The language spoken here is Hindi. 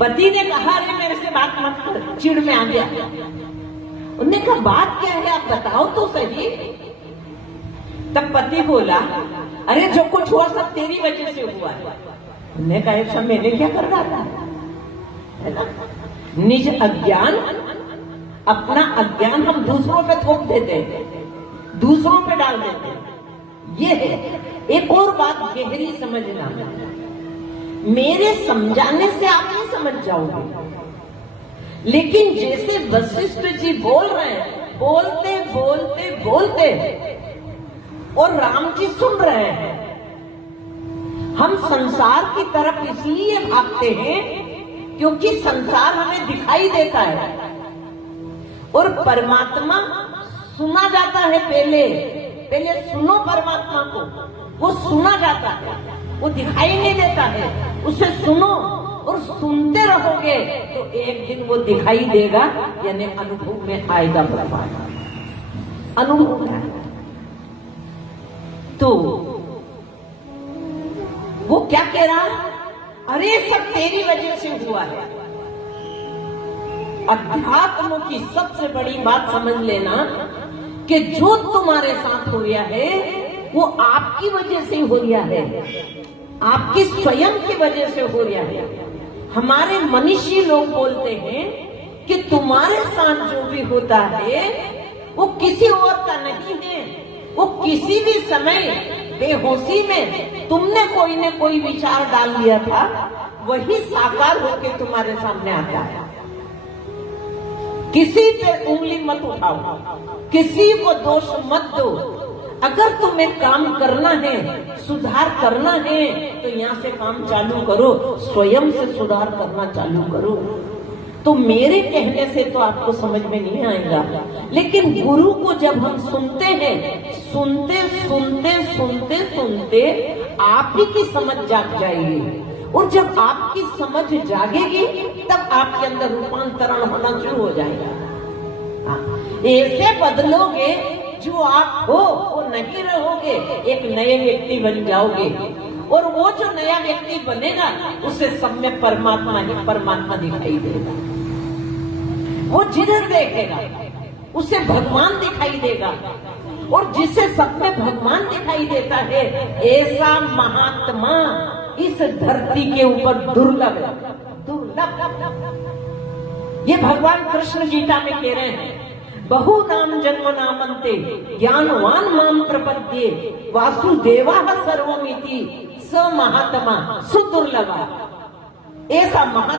पति ने कहा अरे मेरे से बात मत कर, चिढ़ में आ गया। उन्होंने कहा बात क्या है आप बताओ तो सही। तब पति बोला अरे जो कुछ हुआ सब तेरी वजह से हुआ है। उन्होंने कहा ऐसा मैंने क्या कर रहा था, है ना। निज अज्ञान, अपना अज्ञान हम दूसरों पे थोप देते हैं, दूसरों पे डाल देते हैं। ये है एक और बात गहरी समझना, मेरे समझाने से आप नहीं समझ जाओगे, लेकिन जैसे वशिष्ठ जी बोल रहे हैं, बोलते बोलते बोलते और राम जी सुन रहे हैं। हम संसार की तरफ इसलिए भागते हैं क्योंकि संसार हमें दिखाई देता है और परमात्मा सुना जाता है। पहले सुनो परमात्मा को, वो सुना जाता है, वो दिखाई नहीं देता है। उसे सुनो और सुनते रहोगे तो एक दिन वो दिखाई देगा, यानी अनुभव में आएगा परमात्मा, अनुभव है। तो वो क्या कह रहा है, अरे सब तेरी वजह से हुआ है। अध्यात्म की सबसे बड़ी बात समझ लेना कि जो तुम्हारे साथ हो गया है वो आपकी वजह से हो गया है, आपकी स्वयं की वजह से हो गया है। हमारे मनीषी लोग बोलते हैं कि तुम्हारे साथ जो भी होता है वो किसी और का नहीं है, वो किसी भी समय बेहोशी में तुमने कोई न कोई विचार डाल लिया था, वही साकार होकर तुम्हारे सामने आता है। किसी पे उंगली मत उठाओ, किसी को दोष मत दो। अगर तुम्हें काम करना है, सुधार करना है, तो यहाँ से काम चालू करो, स्वयं से सुधार करना चालू करो। तो मेरे कहने से तो आपको समझ में नहीं आएगा, लेकिन गुरु को जब हम सुनते हैं, सुनते सुनते सुनते सुनते आप ही की समझ जाग जाएगी। और जब आपकी समझ जागेगी तब आपके अंदर रूपांतरण होना शुरू हो जाएगा। ऐसे बदलोगे जो आप हो वो नहीं रहोगे, एक नए व्यक्ति बन जाओगे। और वो जो नया व्यक्ति बनेगा उसे सब में परमात्मा ही परमात्मा दिखाई देगा। वो जिधर देखेगा उसे भगवान दिखाई देगा, और जिसे सब में भगवान दिखाई देता है ऐसा महात्मा इस धरती के ऊपर दुर्लभ है, दुर्लभ। ये भगवान कृष्ण गीता में कह रहे हैं, बहु नाम जन्म नामन्ते ज्ञानवान माम प्रपद्ये वासुदेवा सर्वमिति स महात्मा सुदुर्लभ। ऐसा